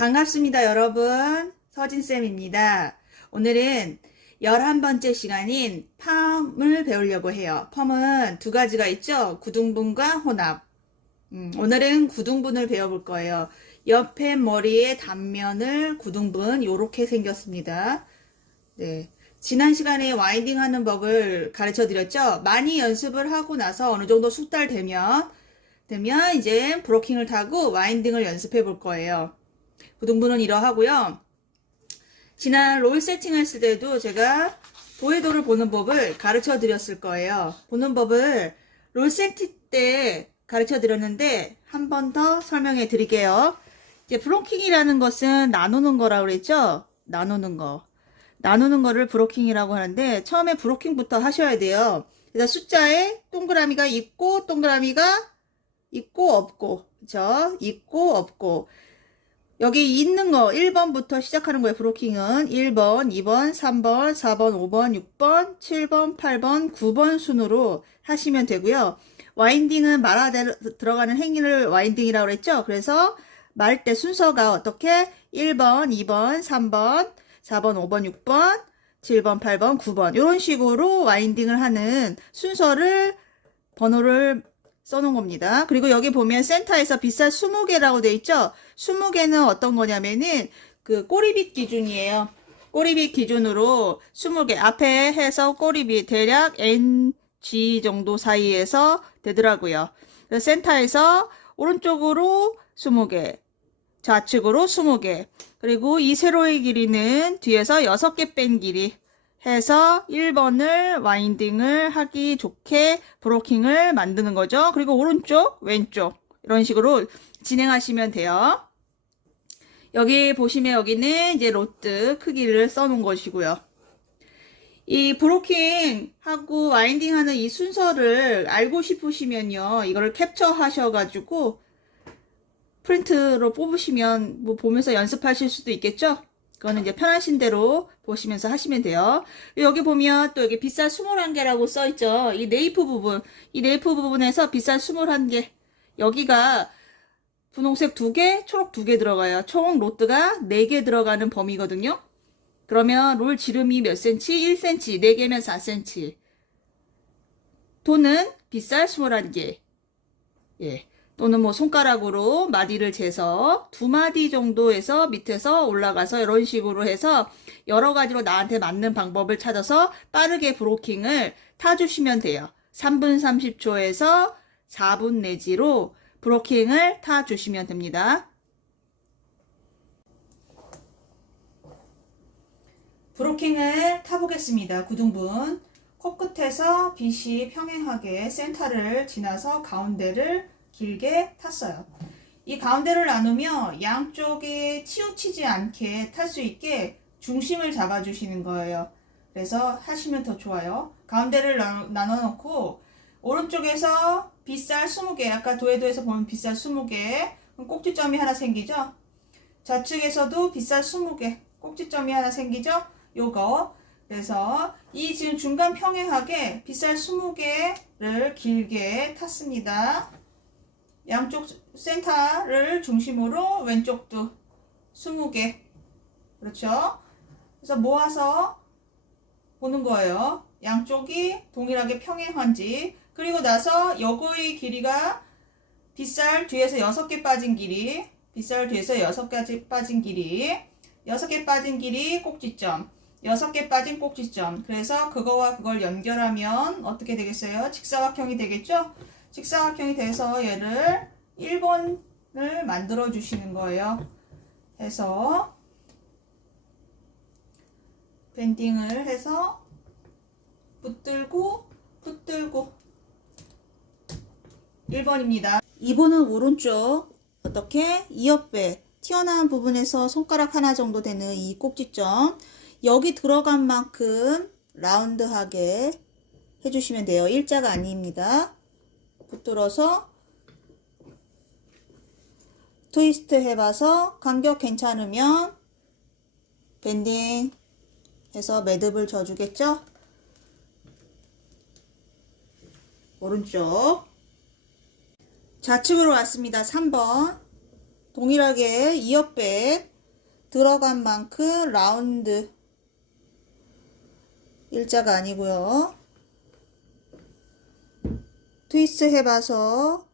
반갑습니다, 여러분. 서진쌤입니다. 오늘은 11번째 시간인 펌을 배우려고 해요. 펌은 두 가지가 있죠. 구등분과 혼합. 오늘은 구등분을 배워볼 거예요. 옆에 머리의 단면을 구등분 요렇게 생겼습니다. 네. 지난 시간에 와인딩 하는 법을 가르쳐 드렸죠. 많이 연습을 하고 나서 어느 정도 숙달되면 이제 브로킹을 타고 와인딩을 연습해 볼 거예요. 구등분은 이러하고요. 지난 롤 세팅 했을 때도 제가 도해도를 보는 법을 가르쳐 드렸을 거예요. 보는 법을 롤 세팅 때 가르쳐 드렸는데 한 번 더 설명해 드릴게요. 이제 브로킹이라는 것은 나누는 거라고 그랬죠? 나누는 거를 브로킹이라고 하는데 처음에 브로킹부터 하셔야 돼요. 그래서 숫자에 동그라미가 있고 동그라미가 있고 없고, 그쵸? 있고 없고. 여기 있는 거 1번부터 시작하는 거예요. 브로킹은 1번, 2번, 3번, 4번, 5번, 6번, 7번, 8번, 9번 순으로 하시면 되고요. 와인딩은 말아 들어가는 행위를 와인딩이라고 그랬죠. 그래서 말 때 순서가 어떻게 1번, 2번, 3번, 4번, 5번, 6번, 7번, 8번, 9번 이런 식으로 와인딩을 하는 순서를 번호를 써놓은 겁니다. 그리고 여기 보면 센터에서 빗살 20개라고 되어 있죠. 20개는 어떤 거냐면은 그 꼬리빗 기준이에요. 꼬리빗 기준으로 20개 앞에 해서 꼬리빗 대략 NG 정도 사이에서 되더라고요. 그래서 센터에서 오른쪽으로 20개, 좌측으로 20개, 그리고 이 세로의 길이는 뒤에서 6개 뺀 길이 해서 1번을 와인딩을 하기 좋게 브로킹을 만드는 거죠. 그리고 오른쪽, 왼쪽 이런 식으로 진행하시면 돼요. 여기 보시면 여기는 이제 로트 크기를 써놓은 것이고요. 이 브로킹하고 와인딩 하는 이 순서를 알고 싶으시면요. 이거를 캡처 하셔가지고 프린트로 뽑으시면 뭐 보면서 연습하실 수도 있겠죠? 그거는 이제 편하신 대로 보시면서 하시면 돼요. 여기 보면 또 여기 빗살 21개라고 써있죠. 이 네이프 부분에서 빗살 21개. 여기가 분홍색 2개, 초록 2개 들어가요. 총 로트가 4개 들어가는 범위거든요. 그러면 롤 지름이 몇 cm? 1cm. 4개면 4cm. 도는 빗살 21개. 예. 또는 뭐 손가락으로 마디를 재서 2마디 정도에서 밑에서 올라가서 이런 식으로 해서 여러 가지로 나한테 맞는 방법을 찾아서 빠르게 브로킹을 타주시면 돼요. 3분 30초에서 4분 내지로 브로킹을 타주시면 됩니다. 브로킹을 타보겠습니다. 구등분. 코끝에서 빗이 평행하게 센터를 지나서 가운데를 길게 탔어요. 이 가운데를 나누며 양쪽에 치우치지 않게 탈 수 있게 중심을 잡아주시는 거예요. 그래서 하시면 더 좋아요. 가운데를 나눠 놓고 오른쪽에서 빗살 20개, 아까 도해도에서 보면 빗살 20개, 꼭지점이 하나 생기죠? 좌측에서도 빗살 20개, 꼭지점이 하나 생기죠? 요거. 그래서 이 지금 중간 평행하게 빗살 20개를 길게 탔습니다. 양쪽 센터를 중심으로 왼쪽도 20개. 그렇죠? 그래서 모아서 보는 거예요. 양쪽이 동일하게 평행한지. 그리고 나서 요거의 길이가 빗살 뒤에서 6개 빠진 길이, 빗살 뒤에서 6개 빠진 길이, 6개 빠진 길이 꼭지점, 6개 빠진 꼭지점. 그래서 그거와 그걸 연결하면 어떻게 되겠어요? 직사각형이 되겠죠? 직사각형이 돼서 얘를 1번을 만들어 주시는 거예요. 해서 밴딩을 해서 붙들고 1번입니다. 2번은 오른쪽 어떻게? 이 옆에 튀어나온 부분에서 손가락 하나 정도 되는 이 꼭지점 여기 들어간 만큼 라운드하게 해주시면 돼요. 일자가 아닙니다. 붙들어서 트위스트 해봐서 간격 괜찮으면 밴딩 해서 매듭을 져주겠죠? 오른쪽 좌측으로 왔습니다. 3번 동일하게 2옆백 들어간 만큼 라운드 일자가 아니고요. 트위스트 해봐서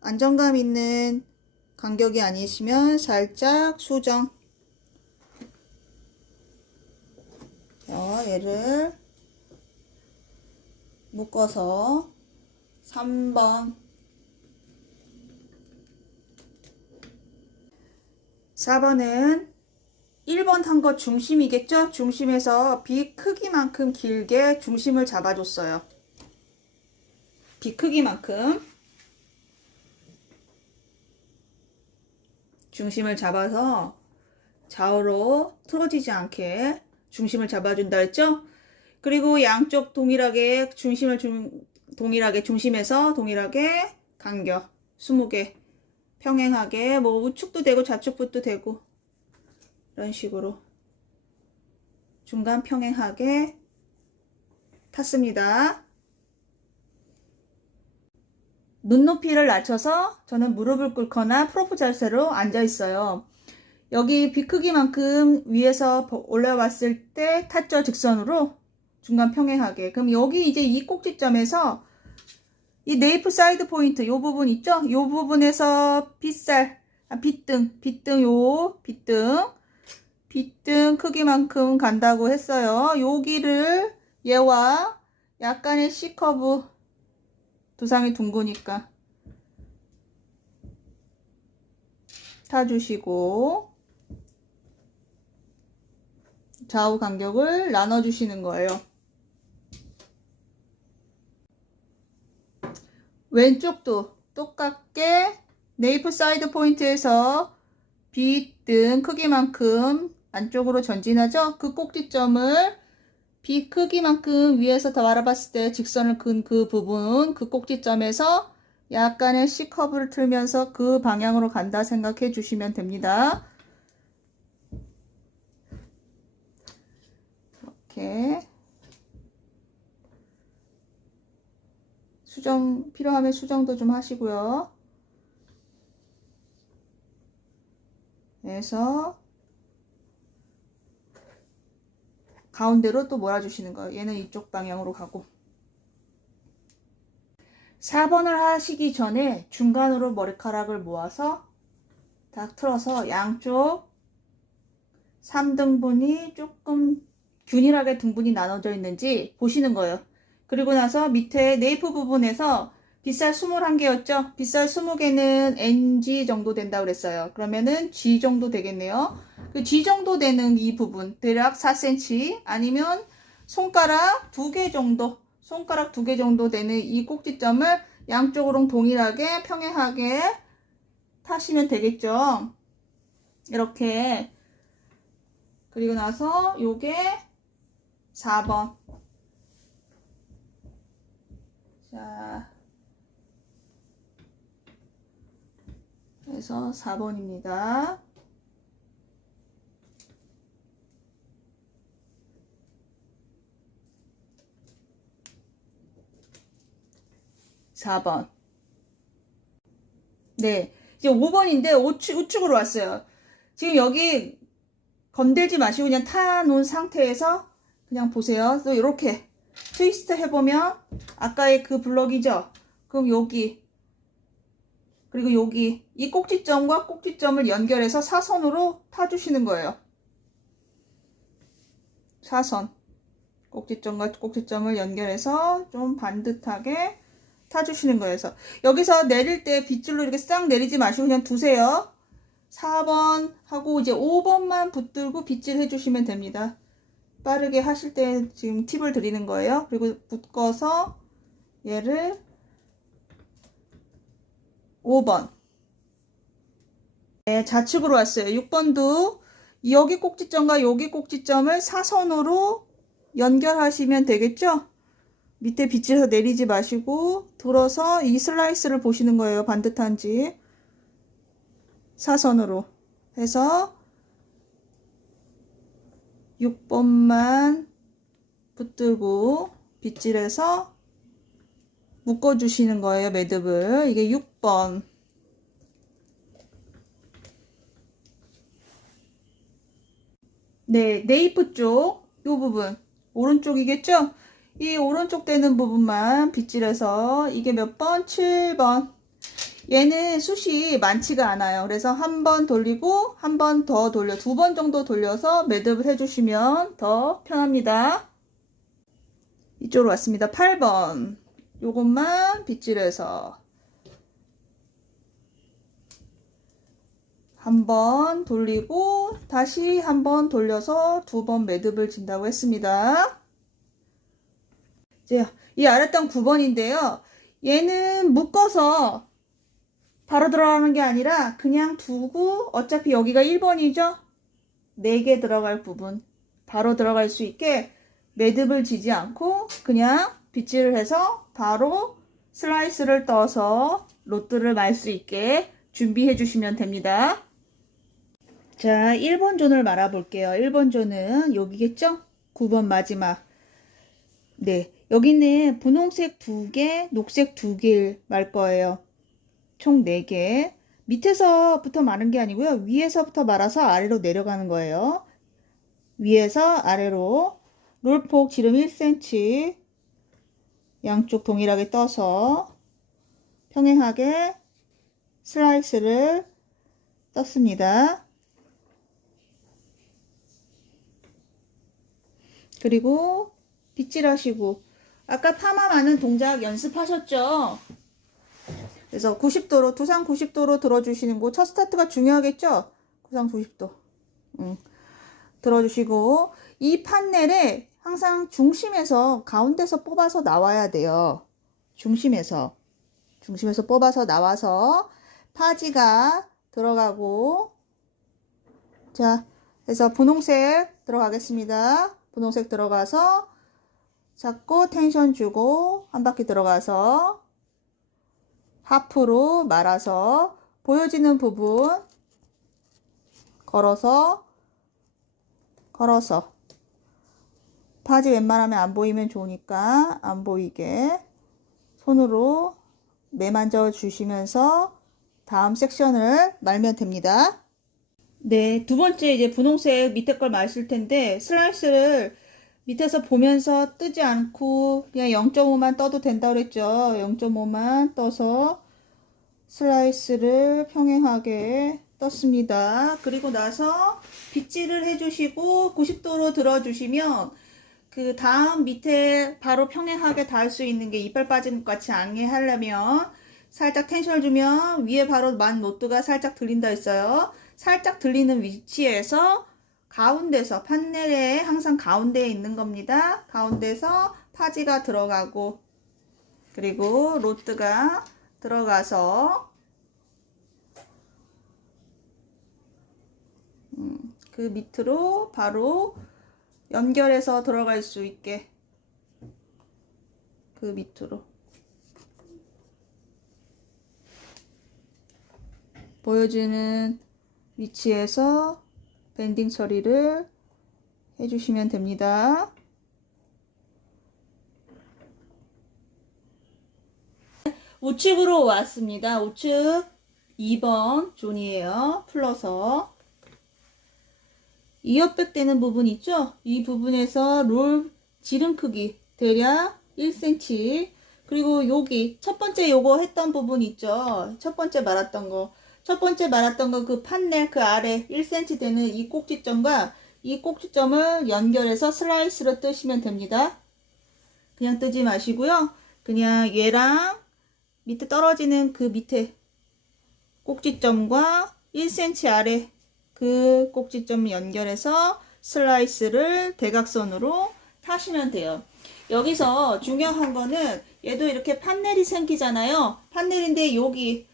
안정감 있는 간격이 아니시면 살짝 수정. 얘를 묶어서 3번 4번은 1번 한 거 중심이겠죠? 중심에서 비 크기만큼 길게 중심을 잡아줬어요. 비 크기만큼 중심을 잡아서 좌우로 틀어지지 않게 중심을 잡아준다 했죠? 그리고 양쪽 동일하게 동일하게 중심에서 동일하게 간격 20개 평행하게 뭐 우측도 되고 좌측도 되고 이런 식으로 중간 평행하게 탔습니다. 눈높이를 낮춰서 저는 무릎을 꿇거나 프로포 자세로 앉아 있어요. 여기 비 크기만큼 위에서 올라왔을 때 탔죠. 직선으로 중간 평행하게. 그럼 여기 이제 이 꼭지점에서 이 네이프 사이드 포인트 요 부분 있죠? 요 부분에서 빗등 크기만큼 간다고 했어요. 여기를 얘와 약간의 C커브 두상이 둥그니까 타주시고 좌우 간격을 나눠주시는 거예요. 왼쪽도 똑같게 네이프 사이드 포인트에서 빗등 크기만큼 안쪽으로 전진하죠. 그 꼭지점을 비 크기만큼 위에서 다 바라봤을 때 직선을 긋은 그 부분, 그 꼭지점에서 약간의 C커브를 틀면서 그 방향으로 간다 생각해 주시면 됩니다. 이렇게 수정 필요하면 수정도 좀 하시고요. 그래서 가운데로 또 몰아주시는 거예요. 얘는 이쪽 방향으로 가고. 4번을 하시기 전에 중간으로 머리카락을 모아서 딱 틀어서 양쪽 3등분이 조금 균일하게 등분이 나눠져 있는지 보시는 거예요. 그리고 나서 밑에 네이프 부분에서 빗살 21개였죠? 빗살 20개는 NG 정도 된다고 그랬어요. 그러면은 G 정도 되겠네요. 그 G 정도 되는 이 부분, 대략 4cm 아니면 손가락 2개 정도 되는 이 꼭지점을 양쪽으로 동일하게 평행하게 타시면 되겠죠. 이렇게. 그리고 나서 요게 4번. 자, 그래서 4번입니다. 네, 이제 5번인데 우측으로 왔어요. 지금 여기 건들지 마시고 그냥 타놓은 상태에서 그냥 보세요. 또 이렇게 트위스트 해보면 아까의 그 블럭이죠? 그럼 여기 그리고 여기 이 꼭지점과 꼭지점을 연결해서 사선으로 타주시는 거예요. 사선 꼭지점과 꼭지점을 연결해서 좀 반듯하게 타주시는 거예요. 그래서 여기서 내릴 때 빗줄로 이렇게 싹 내리지 마시고 그냥 두세요. 4번 하고 이제 5번만 붙들고 빗질 해주시면 됩니다. 빠르게 하실 때 지금 팁을 드리는 거예요. 그리고 묶어서 얘를 5번. 네, 좌측으로 왔어요. 6번도 여기 꼭지점과 여기 꼭지점을 사선으로 연결하시면 되겠죠? 밑에 빗질해서 내리지 마시고 들어서 이 슬라이스를 보시는 거예요. 반듯한지. 사선으로 해서 6번만 붙들고 빗질해서 묶어주시는 거예요. 매듭을. 이게 6번. 네, 네이프 쪽, 요 부분, 오른쪽이겠죠? 이 오른쪽 되는 부분만 빗질해서, 이게 몇 번? 7번. 얘는 숱이 많지가 않아요. 그래서 한 번 돌리고, 한 번 더 돌려, 2번 정도 돌려서 매듭을 해주시면 더 편합니다. 이쪽으로 왔습니다. 8번. 요것만 빗질해서. 한 번 돌리고 다시 한 번 돌려서 2번 매듭을 진다고 했습니다. 이제 이 아랫단 9번인데요. 얘는 묶어서 바로 들어가는 게 아니라 그냥 두고 어차피 여기가 1번이죠. 4개 들어갈 부분 바로 들어갈 수 있게 매듭을 지지 않고 그냥 빗질을 해서 바로 슬라이스를 떠서 로트를 말 수 있게 준비해 주시면 됩니다. 자, 1번 존을 말아 볼게요. 1번 존은 여기겠죠? 9번 마지막. 네, 여기는 분홍색 2개, 녹색 2개 말 거예요. 총 4개. 밑에서부터 마른 게 아니고요. 위에서부터 말아서 아래로 내려가는 거예요. 위에서 아래로 롤폭 지름 1cm 양쪽 동일하게 떠서 평행하게 슬라이스를 떴습니다. 그리고 빗질하시고 아까 파마하는 동작 연습하셨죠? 그래서 90도로 두상 90도로 들어주시는 거 첫 스타트가 중요하겠죠? 두상 90도 들어주시고 이 판넬에 항상 중심에서 가운데서 뽑아서 나와야 돼요. 중심에서 뽑아서 나와서 파지가 들어가고 자 그래서 분홍색 들어가겠습니다. 분홍색 들어가서 잡고 텐션 주고 한 바퀴 들어가서 하프로 말아서 보여지는 부분 걸어서 바지 웬만하면 안 보이면 좋으니까 안 보이게 손으로 매만져 주시면서 다음 섹션을 말면 됩니다. 네, 두 번째 이제 분홍색 밑에 걸 마실 텐데 슬라이스를 밑에서 보면서 뜨지 않고 그냥 0.5만 떠도 된다 그랬죠. 0.5만 떠서 슬라이스를 평행하게 떴습니다. 그리고 나서 빗질을 해주시고 90도로 들어주시면 그 다음 밑에 바로 평행하게 닿을 수 있는 게 이빨 빠지는 것 같이 안 하려면 살짝 텐션을 주면 위에 바로 만 노트가 살짝 들린다 했어요. 살짝 들리는 위치에서 가운데서 판넬에 항상 가운데에 있는 겁니다. 가운데서 파지가 들어가고 그리고 로트가 들어가서 그 밑으로 바로 연결해서 들어갈 수 있게 그 밑으로 보여지는 위치에서 밴딩 처리를 해주시면 됩니다. 우측으로 왔습니다. 우측 2번 존이에요. 풀러서 이어백 되는 부분 있죠? 이 부분에서 롤 지름 크기 대략 1cm 그리고 여기 첫 번째 요거 했던 부분 있죠? 첫 번째 말았던 거 그 판넬 그 아래 1cm 되는 이 꼭지점과 이 꼭지점을 연결해서 슬라이스로 뜨시면 됩니다. 그냥 뜨지 마시고요. 그냥 얘랑 밑에 떨어지는 그 밑에 꼭지점과 1cm 아래 그 꼭지점 연결해서 슬라이스를 대각선으로 타시면 돼요. 여기서 중요한 거는 얘도 이렇게 판넬이 생기잖아요. 판넬인데 여기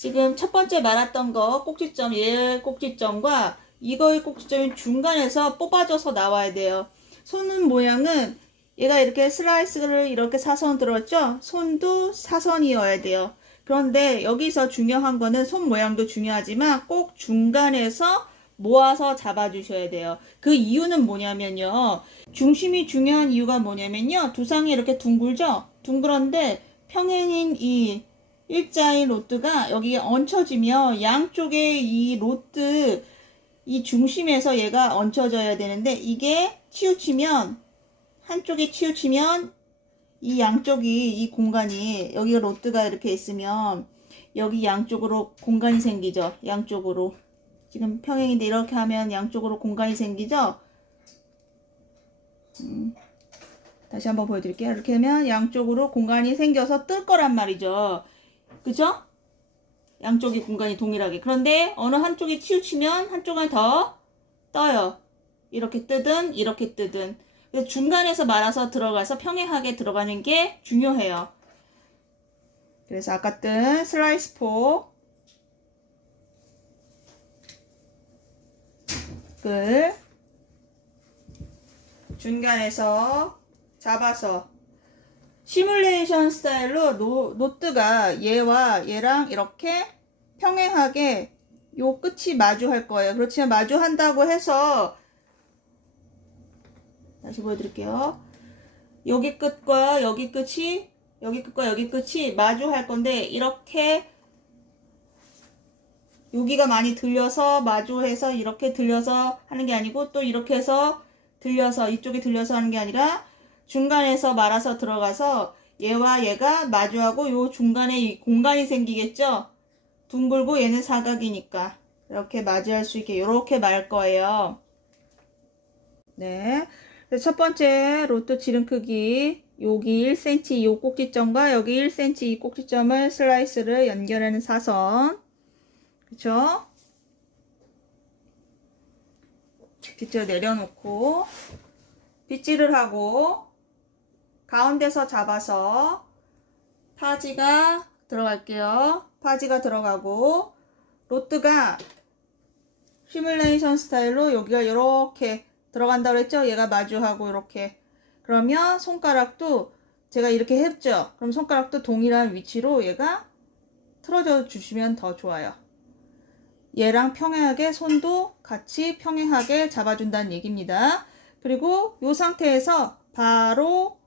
지금 첫 번째 말았던 거 꼭지점 얘 꼭지점과 이거의 꼭지점이 중간에서 뽑아져서 나와야 돼요. 손 모양은 얘가 이렇게 슬라이스를 이렇게 사선 들었죠? 손도 사선이어야 돼요. 그런데 여기서 중요한 거는 손 모양도 중요하지만 꼭 중간에서 모아서 잡아주셔야 돼요. 그 이유는 뭐냐면요. 중심이 중요한 이유가 뭐냐면요. 두상이 이렇게 둥글죠? 둥그런데 평행인 이 일자인 로트가 여기에 얹혀지며 양쪽에 이 로트 이 중심에서 얘가 얹혀져야 되는데 이게 치우치면 한쪽이 치우치면 이 양쪽이 이 공간이 여기가 로트가 이렇게 있으면 여기 양쪽으로 공간이 생기죠. 양쪽으로 지금 평행인데 이렇게 하면 양쪽으로 공간이 생기죠. 다시 한번 보여드릴게요. 이렇게 하면 양쪽으로 공간이 생겨서 뜰 거란 말이죠. 그죠? 양쪽이 공간이 동일하게. 그런데 어느 한쪽이 치우치면 한쪽은 더 떠요. 이렇게 뜨든 이렇게 뜨든. 그래서 중간에서 말아서 들어가서 평행하게 들어가는 게 중요해요. 그래서 아까 뜬 슬라이스 폭을 중간에서 잡아서 시뮬레이션 스타일로 노트가 얘와 얘랑 이렇게 평행하게 요 끝이 마주할 거예요. 그렇지만 마주한다고 해서 다시 보여드릴게요. 여기 끝과 여기 끝이 마주할 건데 이렇게 여기가 많이 들려서 마주해서 이렇게 들려서 하는 게 아니고 또 이렇게 해서 들려서 이쪽에 들려서 하는 게 아니라 중간에서 말아서 들어가서 얘와 얘가 마주하고 요 중간에 이 공간이 생기겠죠? 둥글고 얘는 사각이니까 이렇게 마주할 수 있게 이렇게 말 거예요. 네. 첫 번째 로또 지름 크기 여기 1cm 요 꼭지점과 여기 1cm 이 꼭지점을 슬라이스를 연결하는 사선. 그쵸? 빗질 내려놓고 빗질을 하고 가운데서 잡아서 파지가 들어갈게요. 파지가 들어가고 로트가 시뮬레이션 스타일로 여기가 이렇게 들어간다고 했죠? 얘가 마주하고 이렇게. 그러면 손가락도 제가 이렇게 했죠? 그럼 손가락도 동일한 위치로 얘가 틀어져 주시면 더 좋아요. 얘랑 평행하게 손도 같이 평행하게 잡아준다는 얘기입니다. 그리고 이 상태에서 바로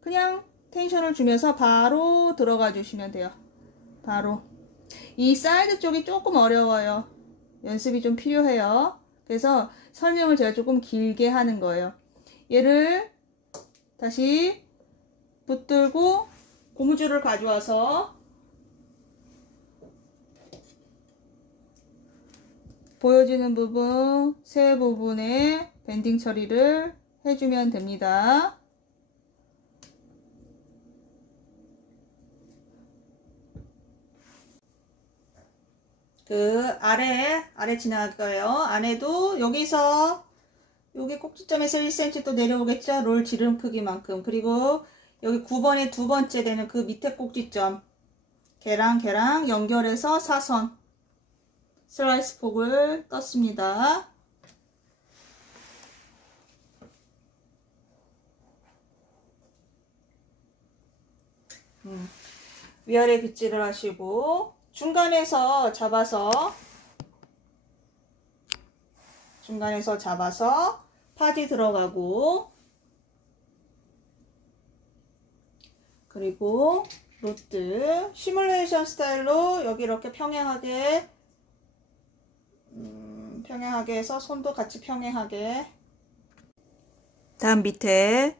그냥 텐션을 주면서 바로 들어가 주시면 돼요. 바로. 이 사이드 쪽이 조금 어려워요. 연습이 좀 필요해요. 그래서 설명을 제가 조금 길게 하는 거예요. 얘를 다시 붙들고 고무줄을 가져와서 보여지는 부분, 세 부분에 밴딩 처리를 해주면 됩니다. 그 아래 지나갈 거예요. 안에도 여기서 여기 꼭지점에서 1cm 또 내려오겠죠? 롤 지름 크기만큼. 그리고 여기 9번에 두 번째 되는 그 밑에 꼭지점 걔랑 연결해서 사선 슬라이스 폭을 떴습니다. 위아래 빗질을 하시고 중간에서 잡아서 파지 들어가고 그리고 로트 시뮬레이션 스타일로 여기 이렇게 평행하게 해서 손도 같이 평행하게. 다음 밑에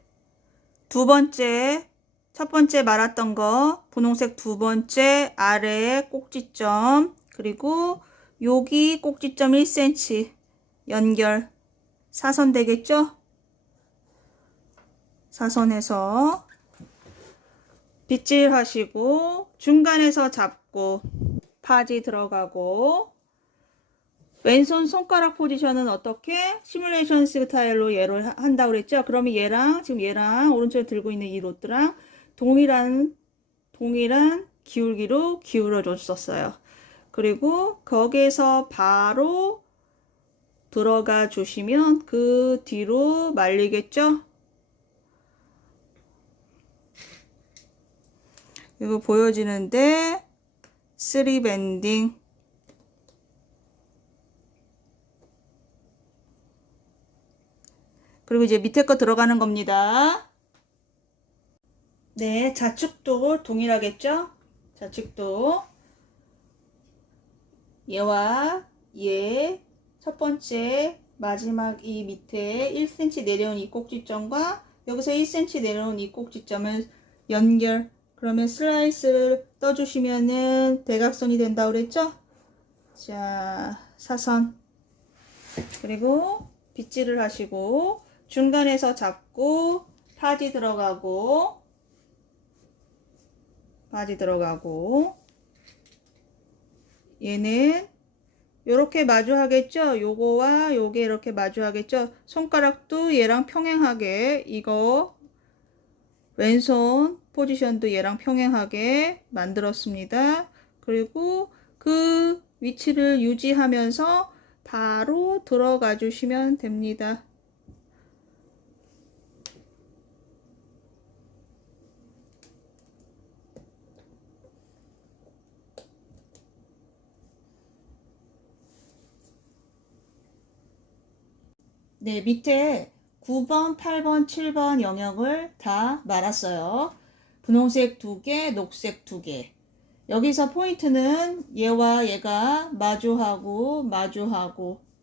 첫 번째 말았던 거 분홍색 두 번째 아래 꼭지점 그리고 여기 꼭지점 1cm 연결 사선 되겠죠? 사선에서 빗질 하시고 중간에서 잡고 파지 들어가고 왼손 손가락 포지션은 어떻게? 시뮬레이션 스타일로 얘를 한다고 그랬죠? 그러면 지금 얘랑 오른쪽에 들고 있는 이 로트랑 동일한 기울기로 기울여 줬었어요. 그리고 거기에서 바로 들어가 주시면 그 뒤로 말리겠죠? 이거 보여지는데 3밴딩 그리고 이제 밑에 거 들어가는 겁니다. 네, 좌측도 동일하겠죠? 좌측도 얘와 얘 첫 번째 마지막 이 밑에 1cm 내려온 이 꼭지점과 여기서 1cm 내려온 이 꼭지점을 연결. 그러면 슬라이스를 떠주시면은 대각선이 된다 그랬죠? 자, 사선. 그리고 빗질을 하시고 중간에서 잡고 파지 들어가고 얘는 요렇게 마주하겠죠? 요거와 요게 이렇게 마주하겠죠? 손가락도 얘랑 평행하게 이거 왼손 포지션도 얘랑 평행하게 만들었습니다. 그리고 그 위치를 유지하면서 바로 들어가 주시면 됩니다. 네, 밑에 9번, 8번, 7번 영역을 다 말았어요. 분홍색 2개, 녹색 2개. 여기서 포인트는 얘와 얘가 마주하고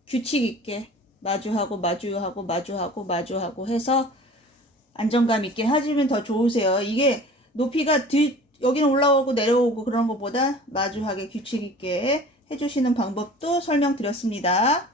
규칙 있게 마주하고 해서 안정감 있게 하시면 더 좋으세요. 이게 높이가 여기는 올라오고 내려오고 그런 것보다 마주하게 규칙 있게 해주시는 방법도 설명드렸습니다.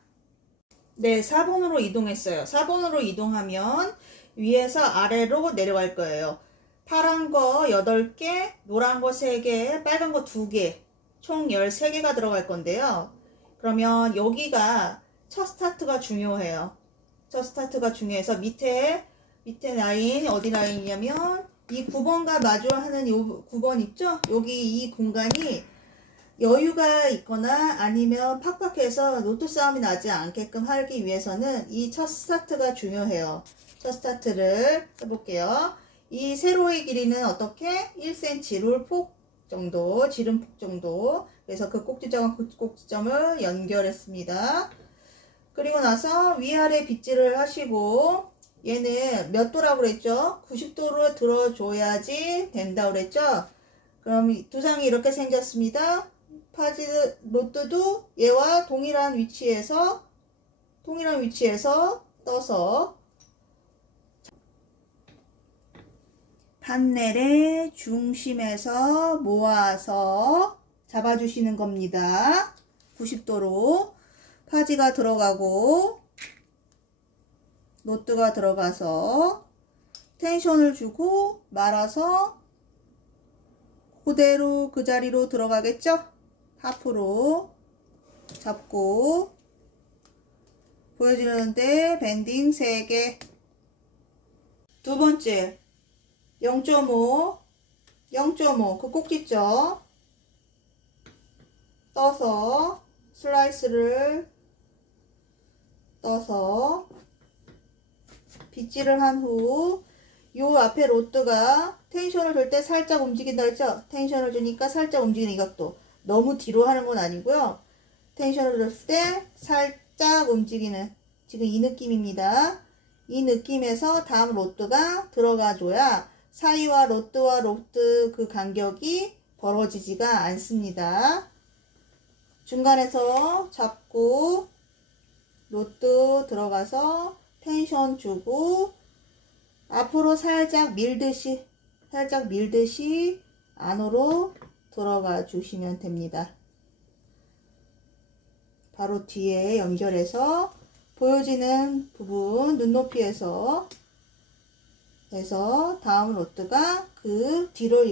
네, 4번으로 이동했어요. 4번으로 이동하면 위에서 아래로 내려갈 거예요. 파란 거 8개, 노란 거 3개, 빨간 거 2개, 총 13개가 들어갈 건데요. 그러면 여기가 첫 스타트가 중요해요. 첫 스타트가 중요해서 밑에 라인, 어디 라인이냐면 이 9번과 마주하는 요 9번 있죠? 여기 이 공간이 여유가 있거나 아니면 팍팍해서 노트 싸움이 나지 않게끔 하기 위해서는 이 첫 스타트가 중요해요. 첫 스타트를 해볼게요. 이 세로의 길이는 어떻게? 1cm 롤폭 정도, 지름폭 정도. 그래서 그 꼭지점을 연결했습니다. 그리고 나서 위아래 빗질을 하시고 얘는 몇 도라고 그랬죠? 90도로 들어줘야지 된다고 그랬죠? 그럼 두 장이 이렇게 생겼습니다. 파지 로트도 얘와 동일한 위치에서 떠서 판넬의 중심에서 모아서 잡아주시는 겁니다. 90도로 파지가 들어가고 노트가 들어가서 텐션을 주고 말아서 그대로 그 자리로 들어가겠죠? 하프로 잡고 보여주는데 밴딩 3개. 두 번째 0.5 그 꼭지점 떠서 슬라이스를 떠서 빗질을 한 후 요 앞에 로트가 텐션을 줄 때 살짝 움직인다 했죠? 텐션을 주니까 살짝 움직이는 이 각도. 너무 뒤로 하는 건 아니고요. 텐션을 줬을 때 살짝 움직이는 지금 이 느낌입니다. 이 느낌에서 다음 로트가 들어가줘야 사이와 로트 그 간격이 벌어지지가 않습니다. 중간에서 잡고 로트 들어가서 텐션 주고 앞으로 살짝 밀듯이 안으로 들어가 주시면 됩니다. 바로 뒤에 연결해서 보여지는 부분 눈높이에서 해서 다음 로트가 그 뒤로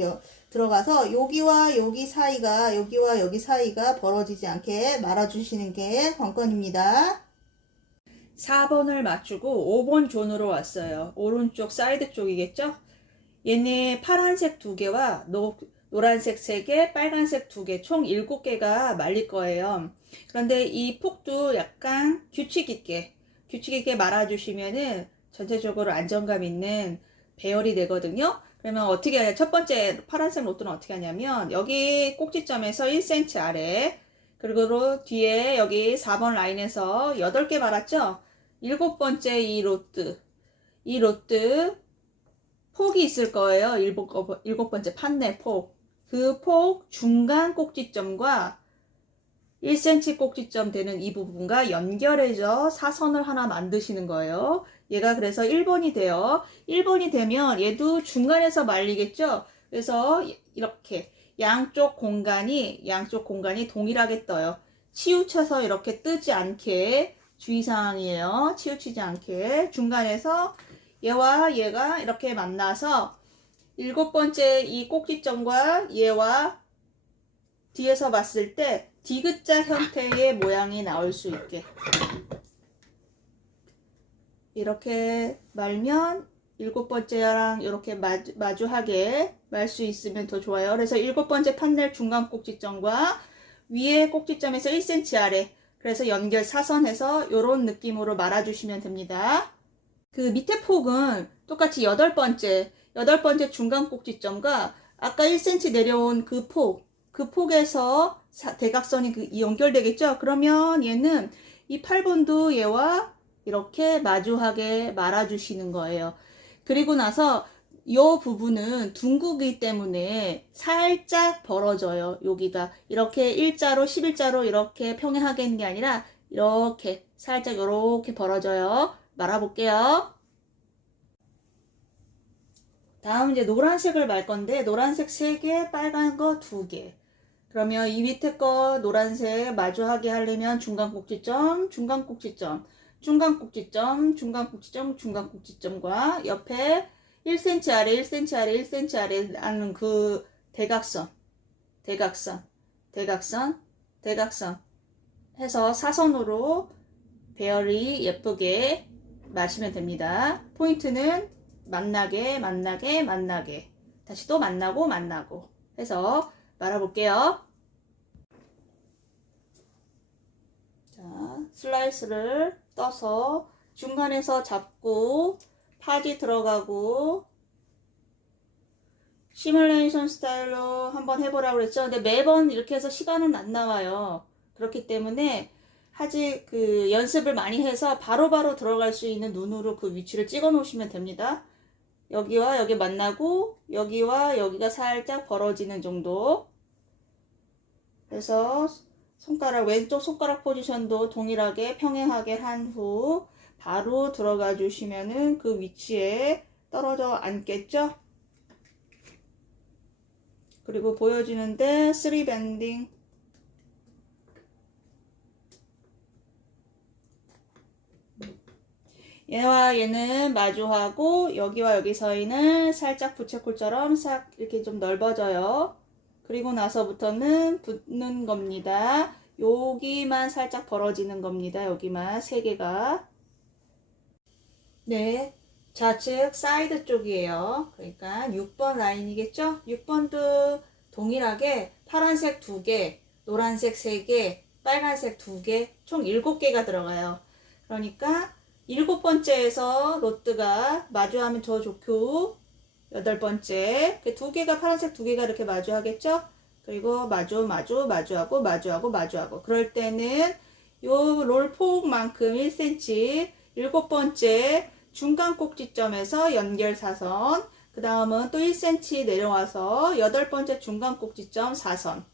들어가서 여기와 여기 사이가 벌어지지 않게 말아주시는 게 관건입니다. 4번을 맞추고 5번 존으로 왔어요. 오른쪽 사이드 쪽이겠죠? 얘네 파란색 2개와 노란색 3개, 빨간색 2개, 총 7개가 말릴 거예요. 그런데 이 폭도 약간 규칙 있게 말아주시면은 전체적으로 안정감 있는 배열이 되거든요. 그러면 어떻게 하냐? 첫 번째 파란색 로트는 어떻게 하냐면 여기 꼭지점에서 1cm 아래 그리고 뒤에 여기 4번 라인에서 8개 말았죠? 7번째 이 로트 폭이 있을 거예요. 7번째 판넬 폭. 그 폭 중간 꼭지점과 1cm 꼭지점 되는 이 부분과 연결해서 사선을 하나 만드시는 거예요. 얘가 그래서 1번이 돼요. 1번이 되면 얘도 중간에서 말리겠죠? 그래서 이렇게 양쪽 공간이 동일하게 떠요. 치우쳐서 이렇게 뜨지 않게 주의사항이에요. 치우치지 않게 중간에서 얘와 얘가 이렇게 만나서 7번째 이 꼭지점과 얘와 뒤에서 봤을 때 디귿자 형태의 모양이 나올 수 있게 이렇게 말면 7번째랑 이렇게 마주하게 말 수 있으면 더 좋아요. 그래서 7번째 판넬 중간 꼭지점과 위에 꼭지점에서 1cm 아래, 그래서 연결 사선해서 이런 느낌으로 말아주시면 됩니다. 그 밑에 폭은 똑같이 8번째 중간 꼭지점과 아까 1cm 내려온 그 폭에서 대각선이 연결되겠죠? 그러면 얘는 이 8번도 얘와 이렇게 마주하게 말아주시는 거예요. 그리고 나서 이 부분은 둥그기 때문에 살짝 벌어져요. 여기가 이렇게 일자로 11자로 이렇게 평행하게 있는 게 아니라 이렇게 살짝 이렇게 벌어져요. 말아볼게요. 다음 이제 노란색을 말 건데 노란색 3개, 빨간 거 2개. 그러면 이 밑에 거 노란색 마주하게 하려면 중간 꼭지점, 중간 꼭지점, 중간 꼭지점, 중간 꼭지점, 중간 꼭지점과 옆에 1cm 아래, 1cm 아래, 1cm 아래 하는 그 대각선 해서 사선으로 배열이 예쁘게 마시면 됩니다. 포인트는 만나게 다시 또 만나고 해서 말아볼게요. 자, 슬라이스를 떠서 중간에서 잡고 파지 들어가고 시뮬레이션 스타일로 한번 해보라고 그랬죠. 근데 매번 이렇게 해서 시간은 안 나와요. 그렇기 때문에 아직 그 연습을 많이 해서 바로바로 들어갈 수 있는 눈으로 그 위치를 찍어 놓으시면 됩니다. 여기와 여기 만나고 여기와 여기가 살짝 벌어지는 정도. 그래서 왼쪽 손가락 포지션도 동일하게 평행하게 한 후 바로 들어가 주시면은 그 위치에 떨어져 앉겠죠? 그리고 보여지는데 3밴딩. 얘와 얘는 마주하고 여기와 여기 사이는 살짝 부채꼴처럼 싹 이렇게 좀 넓어져요. 그리고 나서부터는 붙는 겁니다. 여기만 살짝 벌어지는 겁니다. 여기만 3개가. 네, 좌측 사이드 쪽이에요. 그러니까 6번 라인이겠죠? 6번도 동일하게 파란색 2개, 노란색 3개, 빨간색 2개, 총 7개가 들어가요. 그러니까 7번째에서 로트가 마주하면 더 좋고 8번째 그 2개가 파란색 2개가 이렇게 마주하겠죠? 그리고 마주하고 그럴 때는 요 롤폭만큼 1cm 7번째 중간 꼭지점에서 연결 사선, 그 다음은 또 1cm 내려와서 8번째 중간 꼭지점 사선,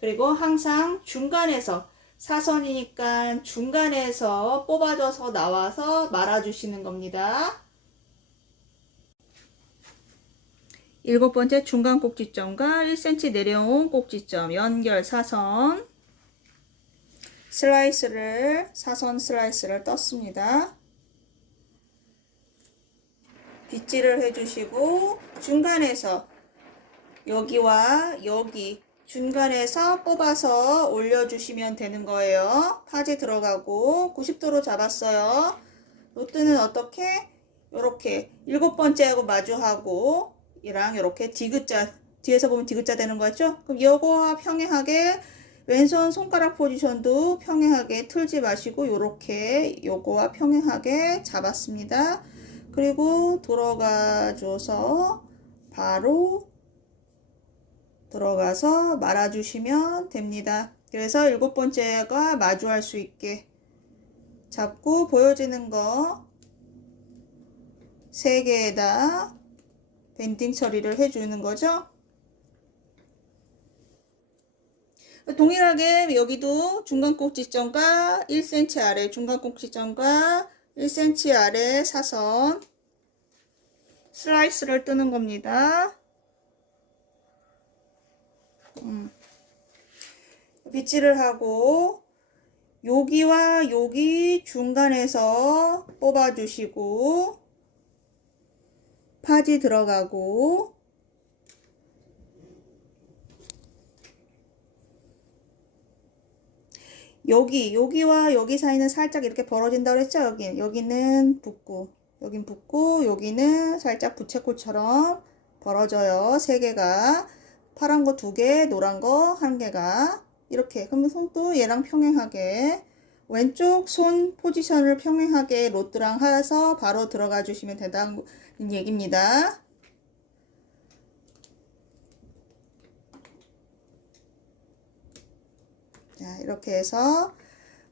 그리고 항상 중간에서 사선이니까 중간에서 뽑아져서 나와서 말아주시는 겁니다. 7번째 중간 꼭지점과 1cm 내려온 꼭지점 연결 사선, 사선 슬라이스를 떴습니다. 빗질을 해주시고 중간에서 여기와 여기 중간에서 뽑아서 올려주시면 되는 거예요. 파지 들어가고 90도로 잡았어요. 로트는 어떻게? 이렇게 7번째하고 마주하고 얘랑 이렇게 디귿자, 뒤에서 보면 디귿자 되는 거죠? 그럼 이거와 평행하게 왼손 손가락 포지션도 평행하게 틀지 마시고 이렇게 요거와 평행하게 잡았습니다. 그리고 들어가줘서 바로 들어가서 말아주시면 됩니다. 그래서 7번째가 마주할 수 있게 잡고 보여지는 거 3개에다 밴딩 처리를 해주는 거죠. 동일하게 여기도 중간 꼭지점과 1cm 아래, 중간 꼭지점과 1cm 아래 사선 슬라이스를 뜨는 겁니다. 빗질을 하고 여기와 여기 중간에서 뽑아주시고 파지 들어가고 여기와 여기 사이는 살짝 이렇게 벌어진다고 그랬죠? 여기는 붓고 여긴 붓고 여기는 살짝 부채꼴처럼 벌어져요. 3개가 파란 거 2개, 노란 거 1개가 이렇게. 그러면 손도 얘랑 평행하게 왼쪽 손 포지션을 평행하게 로트랑 해서 바로 들어가 주시면 된다는 얘기입니다. 자, 이렇게 해서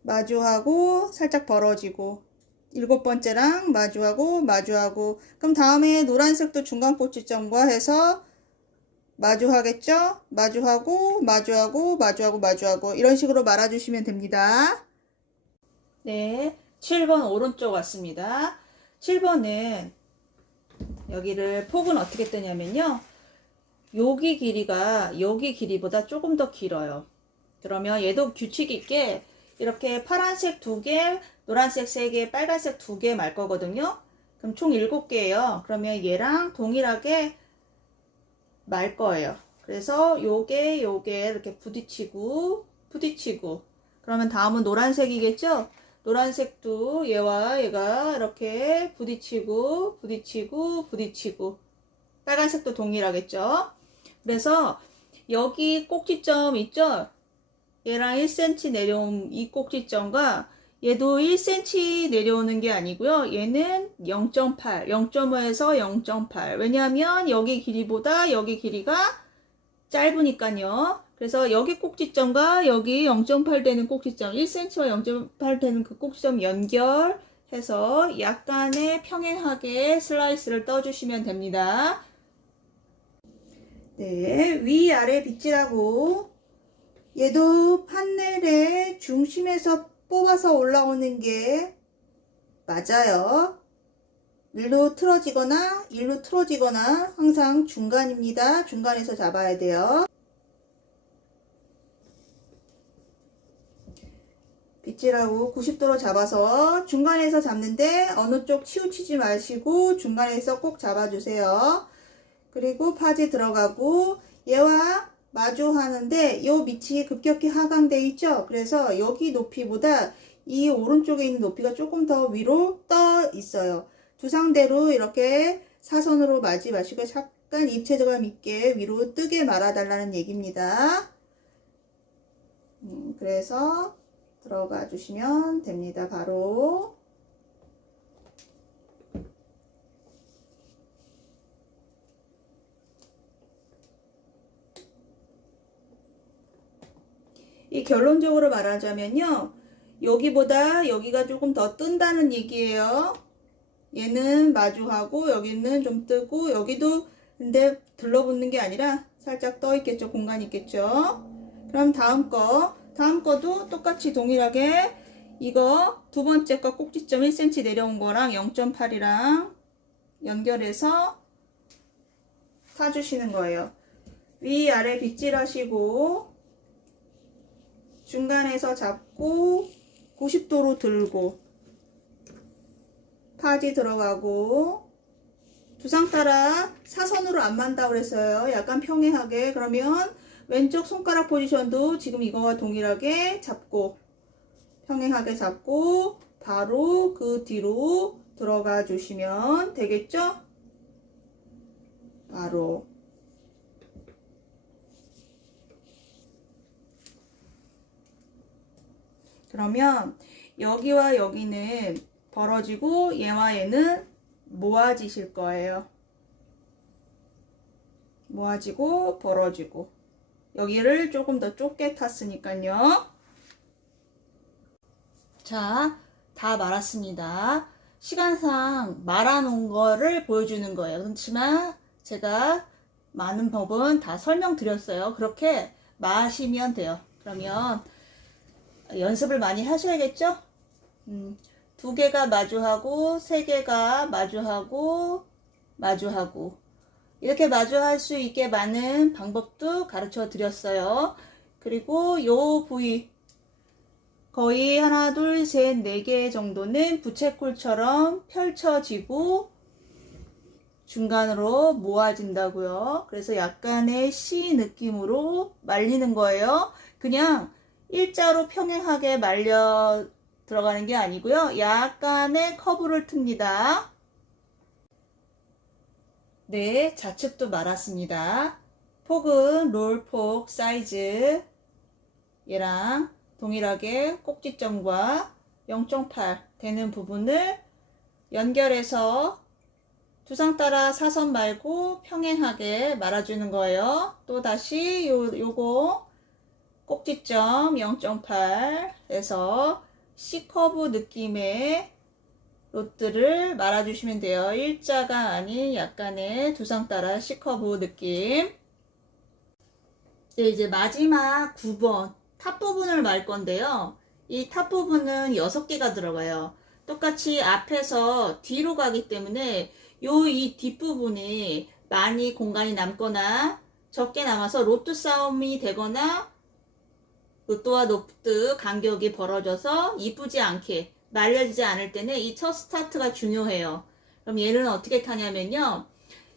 마주하고 살짝 벌어지고 7번째랑 마주하고 그럼 다음에 노란색도 중간 꼭지점과 해서 마주하겠죠? 마주하고 이런 식으로 말아주시면 됩니다. 네, 7번 오른쪽 왔습니다. 7번은 여기를 폭은 어떻게 뜨냐면요. 여기 길이가 여기 길이보다 조금 더 길어요. 그러면 얘도 규칙 있게 이렇게 파란색 2개, 노란색 3개, 빨간색 2개 말 거거든요. 그럼 총 7개예요. 그러면 얘랑 동일하게 말 거예요. 그래서 요게 이렇게 부딪히고 그러면 다음은 노란색이겠죠? 노란색도 얘와 얘가 이렇게 부딪히고 빨간색도 동일하겠죠? 그래서 여기 꼭지점 있죠? 얘랑 1cm 내려온 이 꼭지점과 얘도 1cm 내려오는 게 아니고요. 얘는 0.8, 0.5에서 0.8. 왜냐하면 여기 길이보다 여기 길이가 짧으니까요. 그래서 여기 꼭지점과 여기 0.8 되는 꼭지점, 1cm와 0.8 되는 그 꼭지점 연결해서 약간의 평행하게 슬라이스를 떠주시면 됩니다. 네, 위아래 빗질하고 얘도 판넬의 중심에서 뽑아서 올라오는 게 맞아요. 일로 틀어지거나 항상 중간입니다. 중간에서 잡아야 돼요. 빗질하고 90도로 잡아서 중간에서 잡는데 어느 쪽 치우치지 마시고 중간에서 꼭 잡아주세요. 그리고 파지 들어가고 얘와 마주하는데 요 밑이 급격히 하강되어 있죠. 그래서 여기 높이보다 이 오른쪽에 있는 높이가 조금 더 위로 떠 있어요. 두 상대로 이렇게 사선으로 마지 마시고 약간 입체감 있게 위로 뜨게 말아달라는 얘기입니다. 그래서 들어가 주시면 됩니다. 바로 이 결론적으로 말하자면요. 여기보다 여기가 조금 더 뜬다는 얘기예요. 얘는 마주하고 여기는 좀 뜨고 여기도 근데 들러붙는 게 아니라 살짝 떠 있겠죠. 공간이 있겠죠. 그럼 다음 거도 똑같이 동일하게 이거 두 번째 거 꼭지점 1cm 내려온 거랑 0.8이랑 연결해서 타주시는 거예요. 위아래 빗질 하시고 중간에서 잡고 90도로 들고 파지 들어가고 두상 따라 사선으로 안 만다고 그랬어요. 약간 평행하게. 그러면 왼쪽 손가락 포지션도 지금 이거와 동일하게 잡고 평행하게 잡고 바로 그 뒤로 들어가 주시면 되겠죠? 바로 그러면 여기와 여기는 벌어지고 얘와 얘는 모아지실 거예요. 모아지고 벌어지고 여기를 조금 더 좁게 탔으니까요. 자, 다 말았습니다. 시간상 말아놓은 거를 보여주는 거예요. 그렇지만 제가 많은 법은 다 설명드렸어요. 그렇게 마시면 돼요. 그러면 연습을 많이 하셔야겠죠? 2개가 마주하고 3개가 마주하고 마주하고 이렇게 마주할 수 있게 많은 방법도 가르쳐 드렸어요. 그리고 요 부위 거의 하나, 둘, 셋, 4개 정도는 부채꼴처럼 펼쳐지고 중간으로 모아진다고요. 그래서 약간의 C 느낌으로 말리는 거예요. 그냥 일자로 평행하게 말려 들어가는 게 아니고요. 약간의 커브를 틉니다. 네, 좌측도 말았습니다. 폭은 롤폭 사이즈 얘랑 동일하게 꼭지점과 0.8 되는 부분을 연결해서 두상 따라 사선 말고 평행하게 말아주는 거예요. 또 다시 요거 꼭지점 0.8에서 C커브 느낌의 로트를 말아주시면 돼요. 일자가 아닌 약간의 두상 따라 C커브 느낌. 네, 이제 마지막 9번 탑 부분을 말 건데요. 이 탑 부분은 6개가 들어가요. 똑같이 앞에서 뒤로 가기 때문에 이 뒷부분이 많이 공간이 남거나 적게 남아서 로트 싸움이 되거나 로트와 로트 간격이 벌어져서 이쁘지 않게 말려지지 않을 때는 이 첫 스타트가 중요해요. 그럼 얘는 어떻게 타냐면요.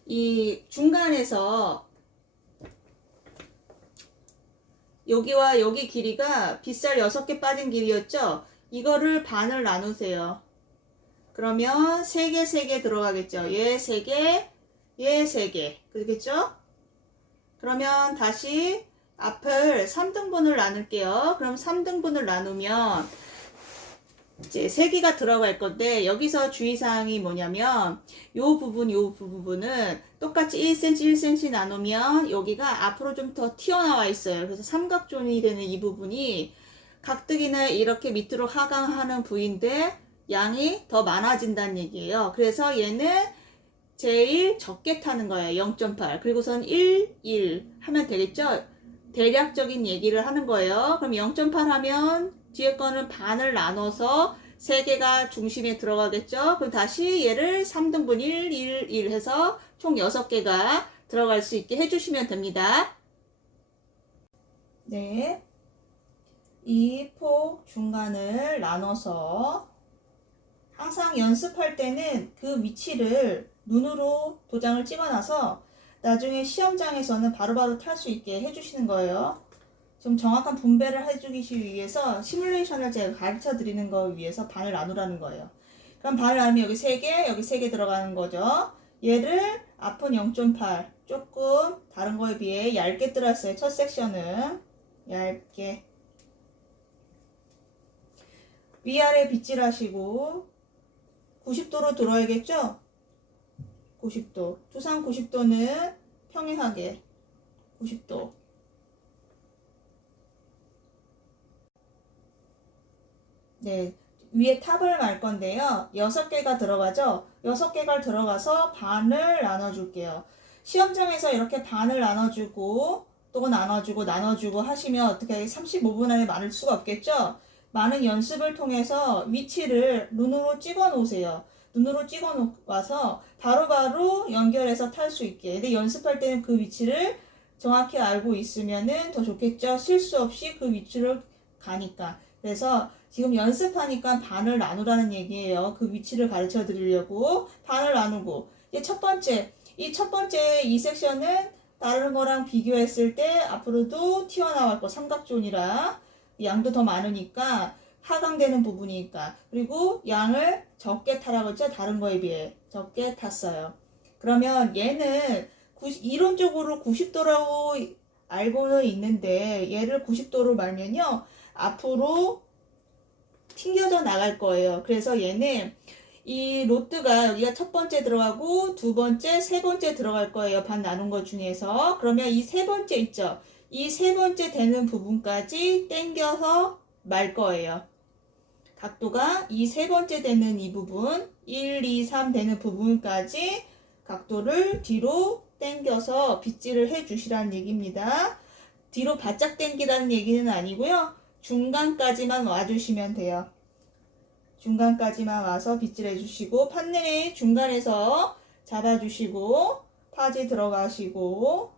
이 중간에서 여기와 여기 길이가 빗살 6개 빠진 길이였죠? 이거를 반을 나누세요. 그러면 3개, 3개 들어가겠죠? 얘 3개, 얘 3개. 그렇겠죠? 그러면 다시 앞을 3등분을 나눌게요. 그럼 3등분을 나누면 이제 3개가 들어갈 건데 여기서 주의사항이 뭐냐면 요 부분은 똑같이 1cm, 1cm 나누면 여기가 앞으로 좀 더 튀어나와 있어요. 그래서 삼각존이 되는 이 부분이 가뜩이나 이렇게 밑으로 하강하는 부위인데 양이 더 많아진다는 얘기예요. 그래서 얘는 제일 적게 타는 거예요. 0.8 그리고선 1, 1 하면 되겠죠? 대략적인 얘기를 하는 거예요. 그럼 0.8 하면 뒤에 거는 반을 나눠서 3개가 중심에 들어가겠죠? 그럼 다시 얘를 3등분 1, 1, 1 해서 총 6개가 들어갈 수 있게 해주시면 됩니다. 네. 이 폭 중간을 나눠서 항상 연습할 때는 그 위치를 눈으로 도장을 찍어놔서 나중에 시험장에서는 바로바로 탈 수 있게 해주시는 거예요. 좀 정확한 분배를 해주기 위해서 시뮬레이션을 제가 가르쳐 드리는 거 위해서 반을 나누라는 거예요. 그럼 반을 나누면 여기 3개, 여기 3개 들어가는 거죠. 얘를 앞은 0.8 조금 다른 거에 비해 얇게 들었어요. 첫 섹션은 얇게 위아래 빗질하시고 90도로 들어야겠죠? 90도 두상 90도는 평행하게 90도 네, 위에 탑을 말 건데요. 6개가 들어가죠? 6개가 들어가서 반을 나눠줄게요. 시험장에서 이렇게 반을 나눠주고 또 나눠주고 하시면 어떻게 35분 안에 많을 수가 없겠죠? 많은 연습을 통해서 위치를 눈으로 찍어 놓으세요. 눈으로 찍어 놓아서 바로바로 연결해서 탈 수 있게. 근데 연습할 때는 그 위치를 정확히 알고 있으면은 더 좋겠죠? 실수 없이 그 위치를 가니까. 그래서 지금 연습하니까 반을 나누라는 얘기예요. 그 위치를 가르쳐 드리려고 반을 나누고 이제 첫 번째 이 섹션은 다른 거랑 비교했을 때 앞으로도 튀어나올 거 삼각존이라 양도 더 많으니까 하강되는 부분이니까 그리고 양을 적게 타라고 했죠. 다른 거에 비해 적게 탔어요. 그러면 얘는 이론적으로 90도라고 알고는 있는데 얘를 90도로 말면요. 앞으로 튕겨져 나갈 거예요. 그래서 얘는 이 로트가 여기가 첫 번째 들어가고 두 번째, 세 번째 들어갈 거예요. 반 나눈 것 중에서. 그러면 이 세 번째 있죠. 이 세 번째 되는 부분까지 당겨서 말 거예요. 각도가 이 세 번째 되는 이 부분 1, 2, 3 되는 부분까지 각도를 뒤로 당겨서 빗질을 해 주시라는 얘기입니다. 뒤로 바짝 당기라는 얘기는 아니고요. 중간까지만 와주시면 돼요. 중간까지만 와서 빗질 해주시고 판넬이 중간에서 잡아주시고 파지 들어가시고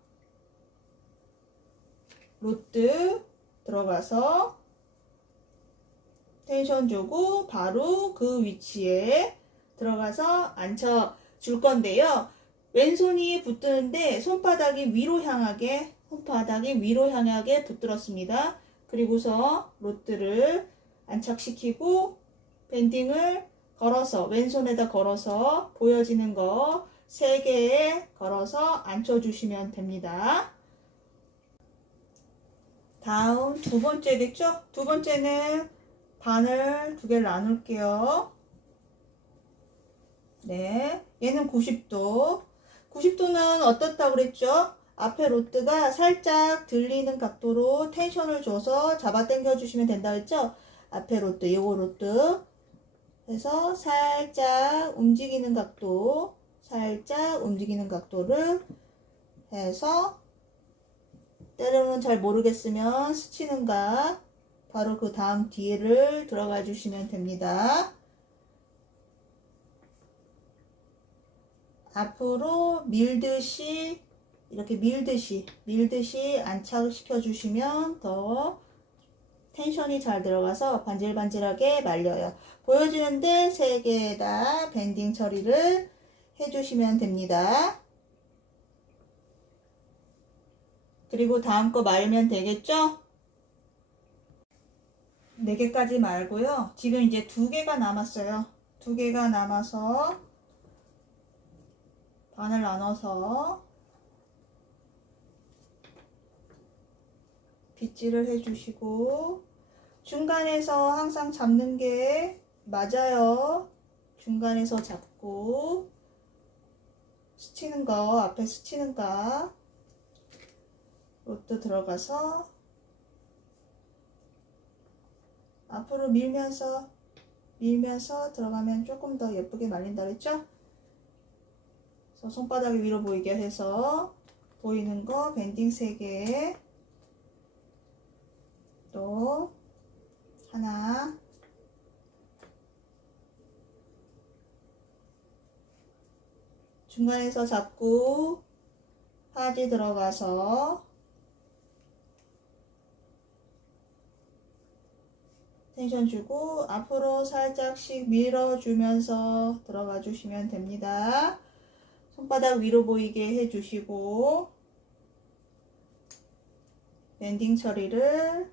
로트 들어가서 텐션 주고 바로 그 위치에 들어가서 앉혀 줄 건데요. 왼손이 붙드는데 손바닥이 위로 향하게 붙들었습니다. 그리고서 로트를 안착시키고 밴딩을 걸어서 왼손에다 걸어서 보여지는 거 3개에 걸어서 앉혀주시면 됩니다. 다음 두 번째겠죠? 두 번째는 바늘 2개를 나눌게요. 네, 얘는 90도. 90도는 어떻다고 그랬죠? 앞에 로트가 살짝 들리는 각도로 텐션을 줘서 잡아 당겨 주시면 된다 했죠? 앞에 로트, 요거 로트 해서 살짝 움직이는 각도를 해서 때로는 잘 모르겠으면 스치는 각 바로 그 다음 뒤를 들어가 주시면 됩니다. 앞으로 밀듯이 이렇게 밀듯이 안착시켜 주시면 더 텐션이 잘 들어가서 반질반질하게 말려요. 보여지는데 3개에다 밴딩 처리를 해주시면 됩니다. 그리고 다음 거 말면 되겠죠? 4개까지 말고요. 지금 이제 2개가 남았어요. 2개가 남아서 반을 나눠서 빗질을 해주시고 중간에서 항상 잡는 게 맞아요. 중간에서 잡고 스치는 거, 앞에 스치는 거 로트 들어가서 앞으로 밀면서 들어가면 조금 더 예쁘게 말린다 그랬죠? 그래서 손바닥이 위로 보이게 해서 보이는 거 밴딩 3개 또 하나 중간에서 잡고 파지 들어가서 텐션 주고 앞으로 살짝씩 밀어주면서 들어가 주시면 됩니다. 손바닥 위로 보이게 해주시고 밴딩 처리를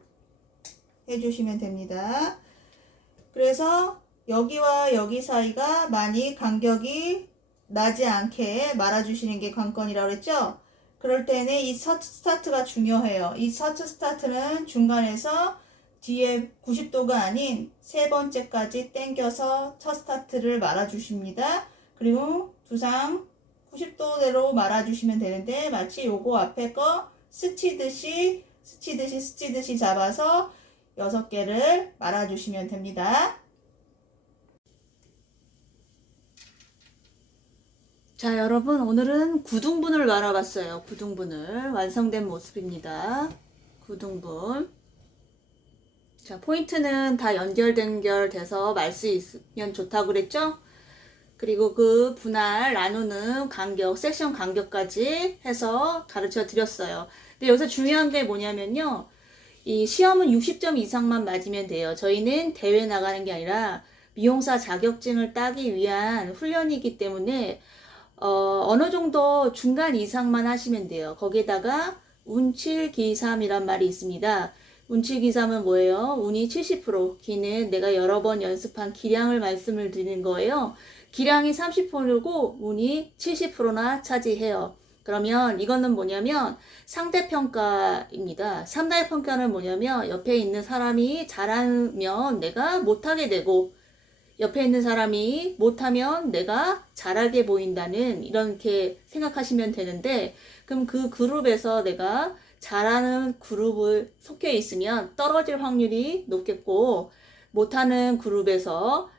해주시면 됩니다. 그래서 여기와 여기 사이가 많이 간격이 나지 않게 말아주시는 게 관건이라고 그랬죠? 그럴 때는 이 첫 스타트가 중요해요. 이 첫 스타트는 중간에서 뒤에 90도가 아닌 3번째까지 당겨서 첫 스타트를 말아주십니다. 그리고 두상 90도대로 말아주시면 되는데 마치 요거 앞에 거 스치듯이 잡아서 6개를 말아주시면 됩니다. 자, 여러분 오늘은 구등분을 말아봤어요. 구등분을 완성된 모습입니다. 구등분. 자, 포인트는 다 연결돼서 말 수 있으면 좋다고 그랬죠? 그리고 그 분할 나누는 간격, 섹션 간격까지 해서 가르쳐 드렸어요. 근데 여기서 중요한 게 뭐냐면요. 이 시험은 60점 이상만 맞으면 돼요. 저희는 대회 나가는 게 아니라 미용사 자격증을 따기 위한 훈련이기 때문에 어느 정도 중간 이상만 하시면 돼요. 거기에다가 운칠기삼이란 말이 있습니다. 운칠기삼은 뭐예요? 운이 70%, 기는 내가 여러 번 연습한 기량을 말씀을 드리는 거예요. 기량이 30%고 운이 70%나 차지해요. 그러면 이거는 뭐냐면 상대평가입니다. 상대평가는 뭐냐면 옆에 있는 사람이 잘하면 내가 못하게 되고 옆에 있는 사람이 못하면 내가 잘하게 보인다는 이렇게 생각하시면 되는데 그럼 그 그룹에서 내가 잘하는 그룹을 속해 있으면 떨어질 확률이 높겠고 못하는 그룹에서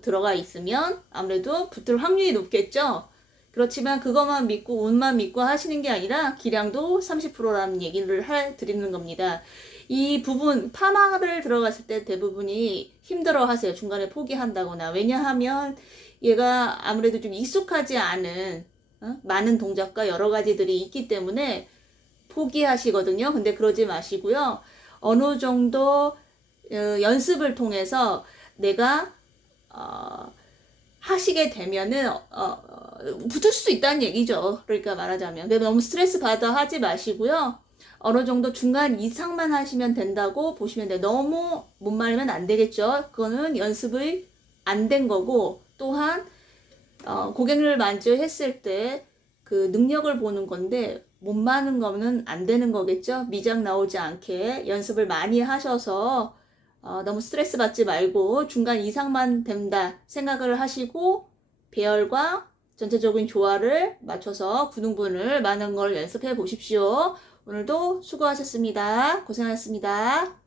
들어가 있으면 아무래도 붙을 확률이 높겠죠. 그렇지만 그것만 믿고 운만 믿고 하시는 게 아니라 기량도 30%라는 얘기를 드리는 겁니다. 이 부분 파마를 들어갔을 때 대부분이 힘들어 하세요. 중간에 포기한다거나. 왜냐하면 얘가 아무래도 좀 익숙하지 않은 많은 동작과 여러 가지들이 있기 때문에 포기하시거든요. 근데 그러지 마시고요. 어느 정도 연습을 통해서 내가 하시게 되면은 붙을 수 있다는 얘기죠. 그러니까 말하자면 너무 스트레스 받아 하지 마시고요. 어느 정도 중간 이상만 하시면 된다고 보시면 돼요. 너무 못 말리면 안 되겠죠. 그거는 연습이 안 된 거고, 또한 고객을 만족했을 때 그 능력을 보는 건데 못 마는 거는 안 되는 거겠죠. 미장 나오지 않게 연습을 많이 하셔서 너무 스트레스 받지 말고 중간 이상만 된다 생각을 하시고 배열과 전체적인 조화를 맞춰서 구등분을 많은 걸 연습해 보십시오. 오늘도 수고하셨습니다. 고생하셨습니다.